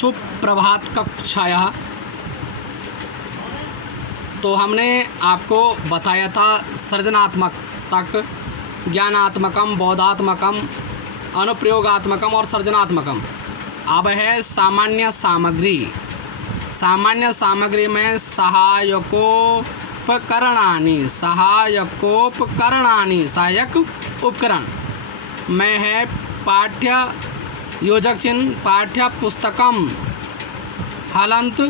सुप्रभात कक्षायाः। तो हमने आपको बताया था सृजनात्मक, ज्ञानात्मकम, बोधात्मकम, अनुप्रयोगात्मकम और सृजनात्मकम। अब है सामान्य सामग्री। सामान्य सामग्री में सहायक उपकरण में है पाठ्य योजक चिन्ह, पाठ्य पुस्तकम, हलंत,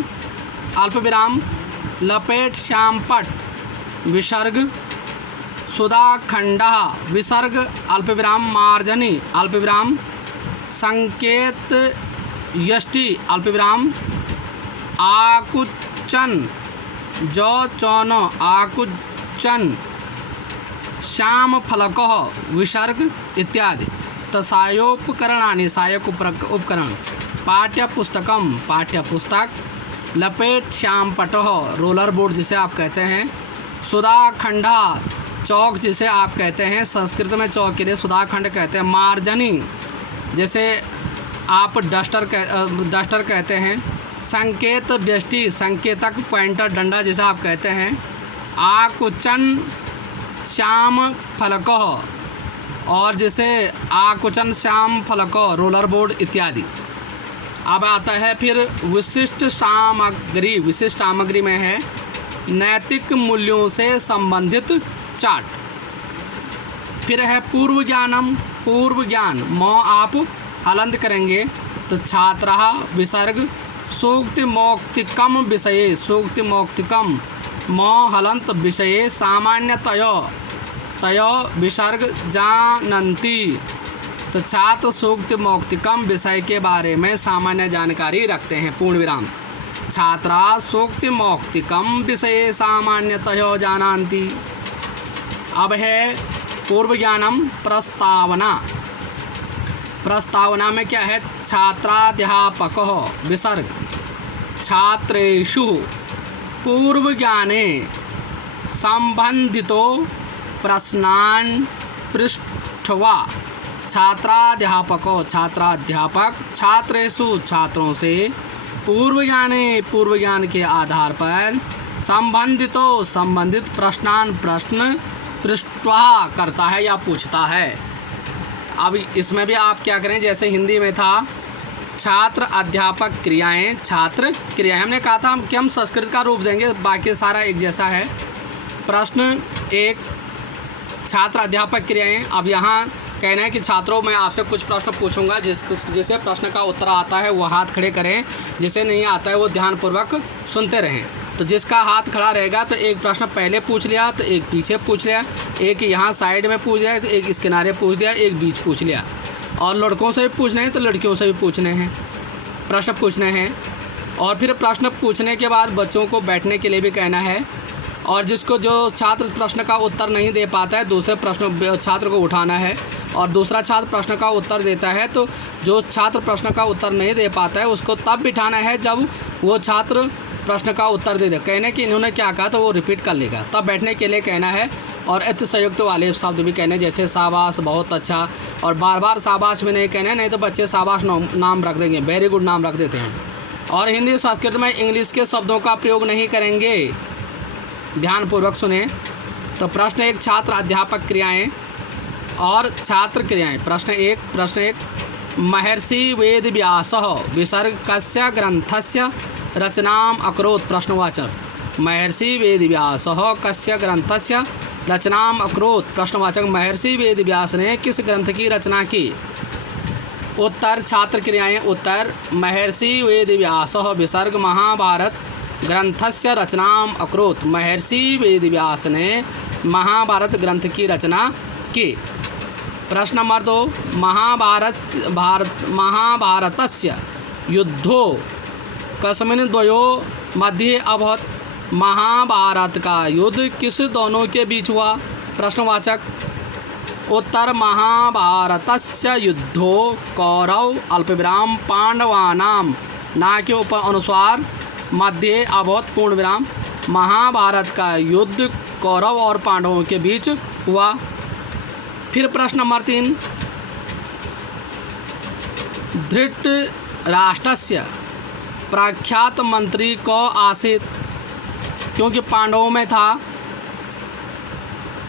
अल्पविराम, लपेट, श्यामपट, विसर्ग, सुधाखंडः, विसर्ग, अल्पविराम, मार्जनी, अल्पविराम, संकेत, यष्टि, अल्पविराम, आकुचन, जो चौन, आकुचन, श्याम फलकः, विसर्ग इत्यादि। तो सहायोपकरणानि, सहायक उपकरण, पाठ्यपुस्तकम, पाठ्यपुस्तक, लपेट, श्यामपटः, रोलर बोर्ड जिसे आप कहते हैं, सुधाखंडः, चौक जिसे आप कहते हैं, संस्कृत में चौक के लिए सुधाखंड कहते हैं, मार्जनी जैसे आप डस्टर कहते हैं, संकेत, व्यष्टि, संकेतक, पॉइंटर, डंडा जिसे आप कहते हैं, आकुचन, श्याम फलकः, और जैसे आकुचन, श्याम फलकः, रोलर बोर्ड इत्यादि। अब आता है फिर विशिष्ट सामग्री। विशिष्ट सामग्री में है नैतिक मूल्यों से संबंधित चार्ट। फिर है पूर्व ज्ञानम, पूर्व ज्ञान, आप हलंत करेंगे तो छात्रः, विसर्ग, सूक्ति मौक्तिकम विषये, सूक्ति मौक्तिकम, हलंत विषये, सामान्यतय, विसर्ग, जानन्ति। तो छात्र सूक्ति मौक्तिकम विषय के बारे में सामान्य जानकारी रखते हैं, पूर्ण विराम। छात्रा सूक्ति मौक्तिकम विषये सामान्यतः जानन्ति। अब है पूर्व ज्ञानम, प्रस्तावना। प्रस्तावना में क्या है, छात्राध्यापकः, विसर्ग, छात्रेषु पूर्व ज्ञाने संबंधितो प्रश्नान् पृष्ट्वा। छात्राध्यापको, छात्राध्यापक, छात्रेषु छात्रों से, पूर्व ज्ञान के आधार पर, संबंधित प्रश्नान् प्रश्न, पृष्ट्वा करता है या पूछता है। अब इसमें भी आप क्या करें, जैसे हिंदी में था छात्र अध्यापक क्रियाएं, छात्र क्रियाएं, हमने कहा था कि हम संस्कृत का रूप देंगे, बाकी सारा एक जैसा है। प्रश्न एक, छात्र अध्यापक क्रियाएं। अब यहाँ कहना है कि छात्रों मैं आपसे कुछ प्रश्न पूछूंगा, जिसे प्रश्न का उत्तर आता है वो हाथ खड़े करें, जिसे नहीं आता है वो ध्यानपूर्वक सुनते रहें। तो जिसका हाथ खड़ा रहेगा तो एक प्रश्न पहले पूछ लिया, तो एक पीछे पूछ लिया, एक यहाँ साइड में पूछ लिया, तो एक इस किनारे पूछ लिया, एक बीच पूछ लिया। और लड़कों से भी पूछने हैं तो लड़कियों से भी पूछने हैं, प्रश्न पूछने हैं। और फिर प्रश्न पूछने के बाद बच्चों को बैठने के लिए भी कहना है। और जो छात्र प्रश्न का उत्तर नहीं दे पाता है, दूसरे प्रश्न छात्र को उठाना है, और दूसरा छात्र प्रश्न का उत्तर देता है तो जो छात्र प्रश्न का उत्तर नहीं दे पाता है उसको तब बिठाना है जब वो छात्र प्रश्न का उत्तर दे दे। कहने कि इन्होंने क्या कहा तो वो रिपीट कर लेगा, तब बैठने के लिए कहना है। और अर्थ संयुक्त वाले शब्द भी कहने, जैसे शाबाश, बहुत अच्छा, और बार बार शाबाश में नहीं कहना, नहीं तो बच्चे शाबाश नाम रख देंगे, वेरी गुड नाम रख देते हैं। और हिंदी संस्कृत में इंग्लिश के शब्दों का प्रयोग नहीं करेंगे, ध्यानपूर्वक सुने। तो प्रश्न एक, छात्र अध्यापक क्रियाएं और छात्र क्रियाएं। प्रश्न एक, महर्षि वेदव्यासः, विसर्ग, कस्य ग्रंथस्य रचनाम् अकरोत्, प्रश्नवाचक। महर्षि वेदव्यासः कस्य ग्रंथस्य रचनाम् अकरोत्, प्रश्नवाचक। महर्षि वेदव्यास ने किस ग्रंथ की रचना की। उत्तर, छात्र क्रियाएं। उत्तर, महर्षि वेदव्यासः, विसर्ग, महाभारत ग्रंथस्य रचनाम् अकरोत्, महर्षि वेदव्यास ने महाभारत ग्रंथ की रचना की। प्रश्न नंबर 2, महाभारतस्य युद्धो कस्मिन् द्वयोः मध्ये अभवत्, महाभारत का युद्ध किस दोनों के बीच हुआ, प्रश्नवाचक। उत्तर, महाभारतस्य युद्धो कौरव अल्पविराम पांडवानां, ना के ऊपर अनुस्वार, मध्य अभवत् पूर्ण विराम। महाभारत का युद्ध कौरव और पांडवों के बीच हुआ। फिर प्रश्न नंबर 3, धृतराष्ट्रस्य प्रख्यात मंत्री को आसित, क्योंकि पांडवों में था।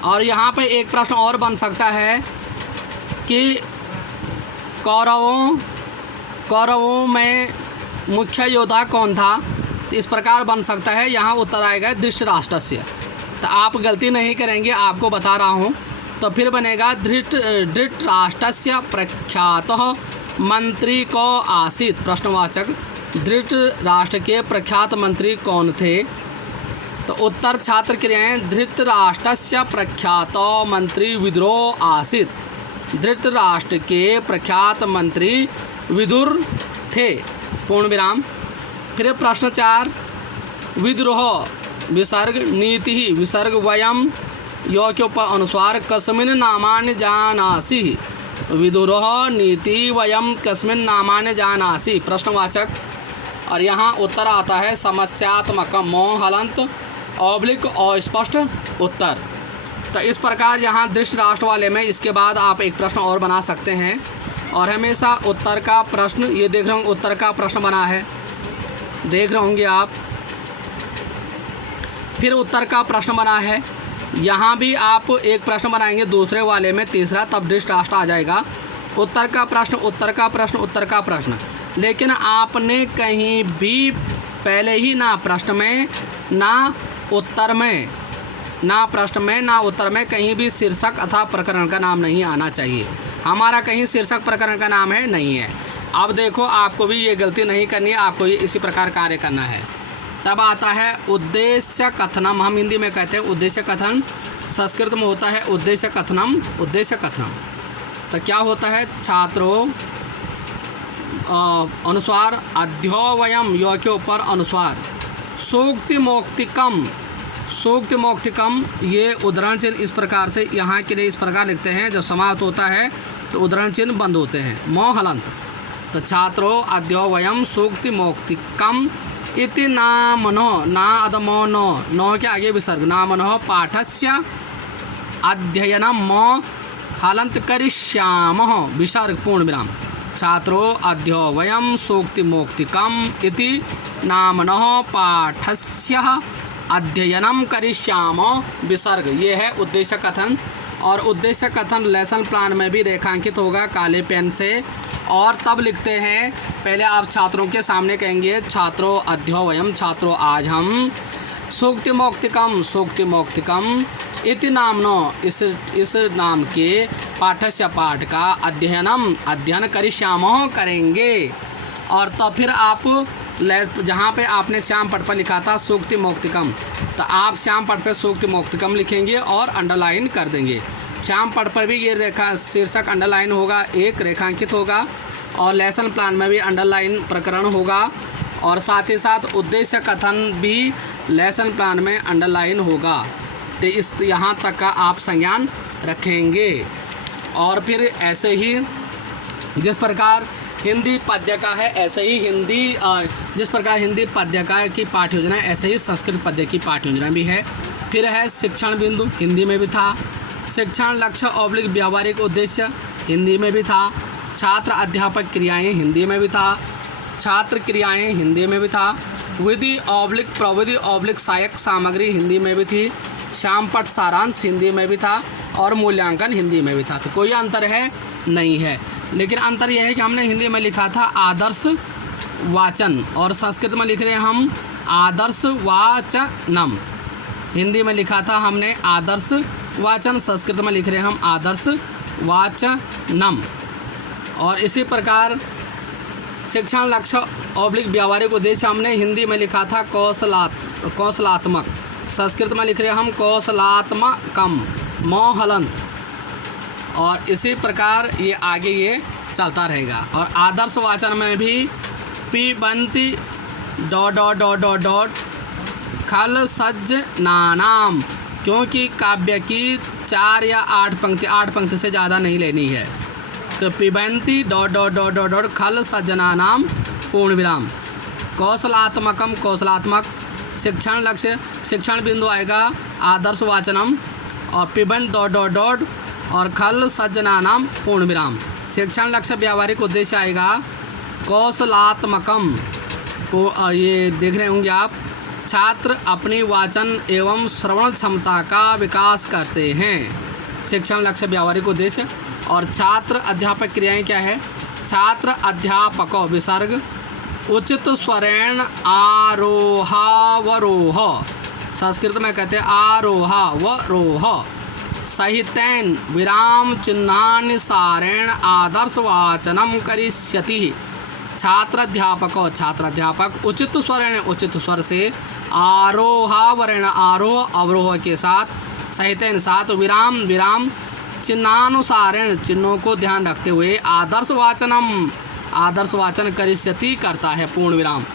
और यहाँ पे एक प्रश्न और बन सकता है कि कौरवों में मुख्य योद्धा कौन था। तो इस प्रकार बन सकता है, यहाँ उत्तर आएगा धृतराष्ट्रस्य। तो आप गलती नहीं करेंगे, आपको बता रहा हूँ। तो फिर बनेगा धृतराष्ट्रस्य प्रख्यातः मंत्री को आसीत। प्रश्नवाचक धृतराष्ट्र के प्रख्यात मंत्री कौन थे। तो उत्तर छात्र क्रियाएं धृतराष्ट्रस्य प्रख्यातो मंत्री विदुरो आसीत। धृतराष्ट्र के प्रख्यात मंत्री विदुर थे। पूर्ण विराम। फिर प्रश्न 4, विद्रोह विसर्ग नीति विसर्ग वयम यो के ऊपर अनुस्वार कस्मिन् नामानि जानासि। विदुरोह नीति वयम कस्मिन् नामानि जानासि। प्रश्नवाचक। और यहाँ उत्तर आता है समस्यात्मक मोह हलंत ऑब्लिक अस्पष्ट उत्तर। तो इस प्रकार यहाँ धृतराष्ट्र वाले में इसके बाद आप एक प्रश्न और बना सकते हैं। और हमेशा उत्तर का प्रश्न, ये देख रहे होंगे उत्तर का प्रश्न बना है, देख रहे होंगे आप। फिर उत्तर का प्रश्न बना है, यहाँ भी आप एक प्रश्न बनाएंगे दूसरे वाले में, तीसरा, तब धृतराष्ट्र आ जाएगा। उत्तर का प्रश्न, उत्तर का प्रश्न, उत्तर का प्रश्न। लेकिन आपने कहीं भी पहले ही ना प्रश्न में ना उत्तर में, ना प्रश्न में ना उत्तर में कहीं भी शीर्षक अथवा प्रकरण का नाम नहीं आना चाहिए। हमारा कहीं शीर्षक प्रकरण का नाम है नहीं है। अब देखो, आपको भी ये गलती नहीं करनी है, आपको ये इसी प्रकार कार्य करना है। तब आता है उद्देश्य कथनम। हम हिंदी में कहते हैं उद्देश्य कथन, संस्कृत में होता है उद्देश्य कथनम। उद्देश्य कथनम तो क्या होता है छात्रों, अनुस्वार अध्योवयम यो के ऊपर अनुस्वार सूक्ति मौक्तिकम। सूक्ति मौक्तिकम ये उदाहरण चिन्ह इस प्रकार से यहाँ के लिए इस प्रकार लिखते हैं, जब समाप्त होता है तो उदाहरण चिन्ह बंद होते हैं। मोह हलंत। तो छात्रों अध्योवयम सूक्ति मौक्तिकम इति नामनो, ना अदमो नो के आगे विसर्ग, नामनो पाठस्य अध्ययनम मो हलंत करिष्यामः विसर्ग पूर्ण विराम। छात्रों अध्योवयम सूक्ति मौक्तिकम इति नामनः पाठस्य अध्ययनम करिष्यामः विसर्ग। ये है उद्देश्य कथन। और उद्देश्य कथन लेसन प्लान में भी रेखांकित होगा काले पेन से। और तब लिखते हैं, पहले आप छात्रों के सामने कहेंगे छात्रों अध्योवयम, छात्रों आज हम सूक्ति मौक्तिकम इति नामनो, इस नाम के पाठस्य पाठ का अध्ययन करिष्यामः करेंगे। और तब फिर आप जहाँ पे आपने श्याम पट पर लिखा था सूक्ति मौक्तिकम, तो आप श्याम पट पर सूक्ति मौक्तिकम लिखेंगे और अंडरलाइन कर देंगे। श्याम पट पर भी ये रेखा शीर्षक अंडरलाइन होगा, एक रेखांकित होगा। और लेसन प्लान में भी अंडरलाइन प्रकरण होगा। और साथ ही साथ उद्देश्य कथन भी लेसन प्लान में अंडरलाइन होगा। तो इस यहाँ तक का आप संज्ञान रखेंगे। और फिर ऐसे ही जिस प्रकार हिंदी पद्य का है, ऐसे ही जिस प्रकार हिंदी पद्य का की पाठ्य योजना है, ऐसे ही संस्कृत पद्य की पाठ्य योजना भी है। फिर है शिक्षण बिंदु, हिंदी में भी था। शिक्षण लक्ष्य ऑब्लिक व्यावहारिक उद्देश्य, हिंदी में भी था। छात्र अध्यापक क्रियाएं, हिंदी में भी था। छात्र क्रियाएं, हिंदी में भी था। विधि ऑब्लिक प्रविधि ऑब्लिक सहायक सामग्री, हिंदी में भी थी। श्याम पट सारांश, हिंदी में भी था। और मूल्यांकन, हिंदी में भी था। तो कोई अंतर है नहीं है। लेकिन अंतर यह है कि हमने हिंदी में लिखा था आदर्श वाचन और संस्कृत में लिख रहे हैं हम आदर्श वाचनम। हिंदी में लिखा था हमने आदर्श वाचन, संस्कृत में लिख रहे हैं हम आदर्श वाचनम। और इसी प्रकार शिक्षण लक्ष्य ऑब्लिक व्यावहारिक उद्देश्य हमने हिंदी में लिखा था कौशलात्मक, संस्कृत में लिख रहे हैं हम कौशलात्मकम मोहलंत। और इसी प्रकार ये आगे ये चलता रहेगा। और आदर्श वाचन में भी पिबंती खल सज्ज नानाम, क्योंकि काव्य की 4 या 8 पंक्ति, 8 पंक्ति से ज़्यादा नहीं लेनी है। तो पिबंती खल सज्जनानाम पूर्ण विराम। कौशलात्मकम कौशलात्मक। शिक्षण लक्ष्य शिक्षण बिंदु आएगा आदर्श वाचनम। और पिबंत और खल सज्जनानाम पूर्ण विराम। शिक्षण लक्ष्य व्यावहारिक उद्देश्य आएगा कौशलात्मकम। ये देख रहे होंगे आप, छात्र अपनी वाचन एवं श्रवण क्षमता का विकास करते हैं। शिक्षण लक्ष्य व्यावहारिक उद्देश्य। और छात्र अध्यापक क्रियाएं क्या है? छात्र अध्यापको विसर्ग उचित स्वरेण आरोहावरोह, संस्कृत में कहते हैं आरोहावरोह, सहितेन विराम चिह्नानुसारेण आदर्शवाचनम करिष्यति। छात्राध्यापको छात्राध्यापक उचित स्वरेण उचित स्वर से, आरोहावरेण आरोह अवरोह के साथ, सहितेन साथ, विराम विराम, चिन्हानुसारेण चिन्हों को ध्यान रखते हुए, आदर्शवाचनम आदर्श वाचन करिष्यति करता है, पूर्ण विराम।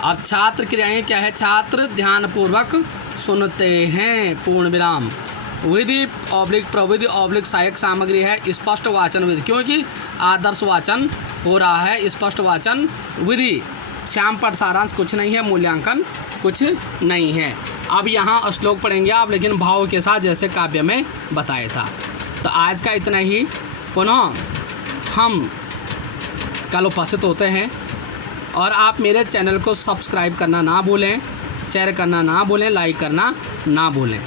अब छात्र क्रियाएं क्या है? छात्र ध्यानपूर्वक सुनते हैं, पूर्ण विराम। विधि ऑब्लिक प्रविधि ऑब्लिक सहायक सामग्री है स्पष्ट वाचन विधि, क्योंकि आदर्श वाचन हो रहा है, स्पष्ट वाचन विधि। श्याम पर सारांश कुछ नहीं है, मूल्यांकन कुछ नहीं है। अब यहाँ श्लोक पढ़ेंगे आप, लेकिन भाव के साथ जैसे काव्य में बताया था। तो आज का इतना ही। पुनः हम कल उपस्थित होते हैं, और आप मेरे चैनल को सब्सक्राइब करना ना भूलें, शेयर करना ना भूलें, लाइक करना ना भूलें।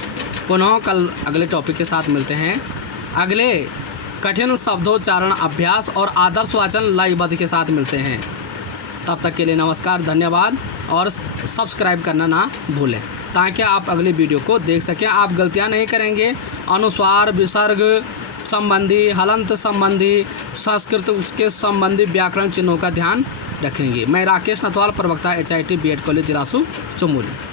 पुनः कल अगले टॉपिक के साथ मिलते हैं, अगले कठिन शब्दोच्चारण अभ्यास और आदर्श वाचन लयबद्ध के साथ मिलते हैं। तब तक के लिए नमस्कार, धन्यवाद, और सब्सक्राइब करना ना भूलें ताकि आप अगली वीडियो को देख सकें। आप गलतियां नहीं करेंगे, अनुस्वार विसर्ग संबंधी, हलंत संबंधी, संस्कृत उसके संबंधी व्याकरण चिन्हों का ध्यान रखेंगे। मैं राकेश नथवाल, प्रवक्ता HIT BED कॉलेज जिलासू चमोली।